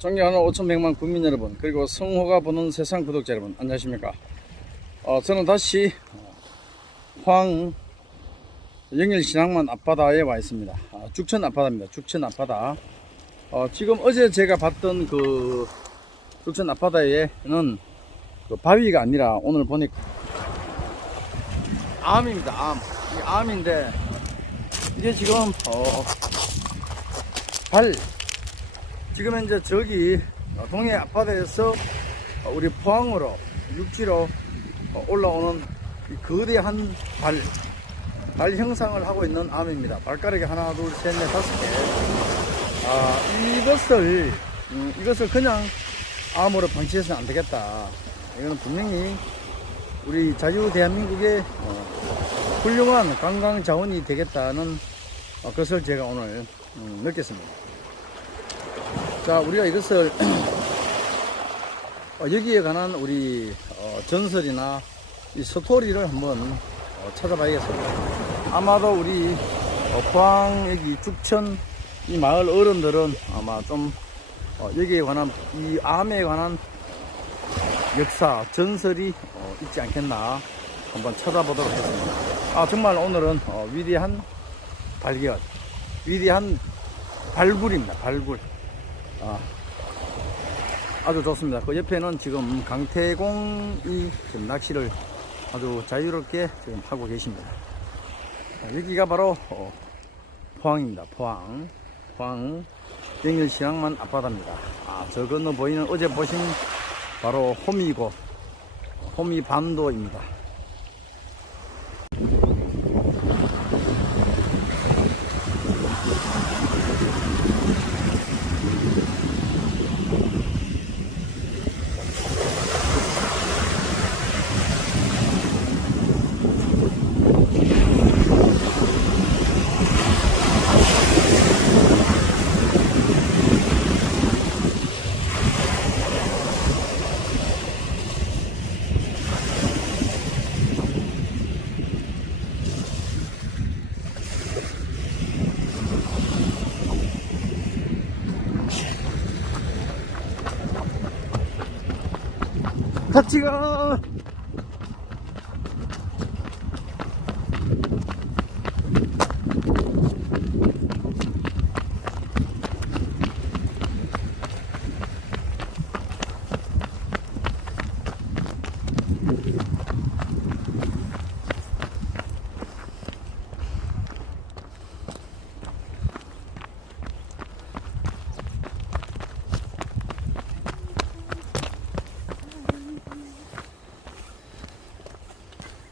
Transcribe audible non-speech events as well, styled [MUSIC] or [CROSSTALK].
존경하는 5천백만 국민 여러분 그리고 성호가 보는 세상 구독자 여러분 안녕하십니까? 어, 저는 다시 어, 황 영일 신앙만 앞바다에 와 있습니다. 아, 죽천 앞바다입니다. 죽천 앞바다. 어, 지금 어제 제가 봤던 그 죽천 앞바다에는 그 바위가 아니라 오늘 보니까 암입니다 암. 이 암인데 이게 지금 어, 발 지금 현재 저기 어, 동해 앞바다에서 어, 우리 포항으로 육지로 어, 올라오는 이 거대한 발, 발 형상을 하고 있는 암입니다. 발가락이 하나, 둘, 셋, 넷, 다섯 개. 아, 이것을, 음, 이것을 그냥 암으로 방치해서는 안 되겠다. 이거는 분명히 우리 자유 대한민국의 어, 훌륭한 관광 자원이 되겠다는 어, 것을 제가 오늘 음, 느꼈습니다. 자, 우리가 이것을 [CLEARS THROAT] 어, 여기에 관한 우리 어, 전설이나 이 스토리를 한번 어, 찾아봐야겠습니다. 아마도 우리 어, 포항 여기 죽천 이 마을 어른들은 아마 좀 어, 여기에 관한 이 암에 관한 역사 전설이 어, 있지 않겠나 한번 찾아보도록 하겠습니다. 아 정말 오늘은 어, 위대한 발견, 위대한 발굴입니다. 발굴. 아, 아주 좋습니다. 그 옆에는 지금 강태공이 지금 낚시를 아주 자유롭게 지금 하고 계십니다. 자, 여기가 바로 어, 포항입니다. 포항. 포항 영일시장만 앞바다입니다. 아, 저 건너 보이는 어제 보신 바로 호미고 호미 반도입니다. 같이 가!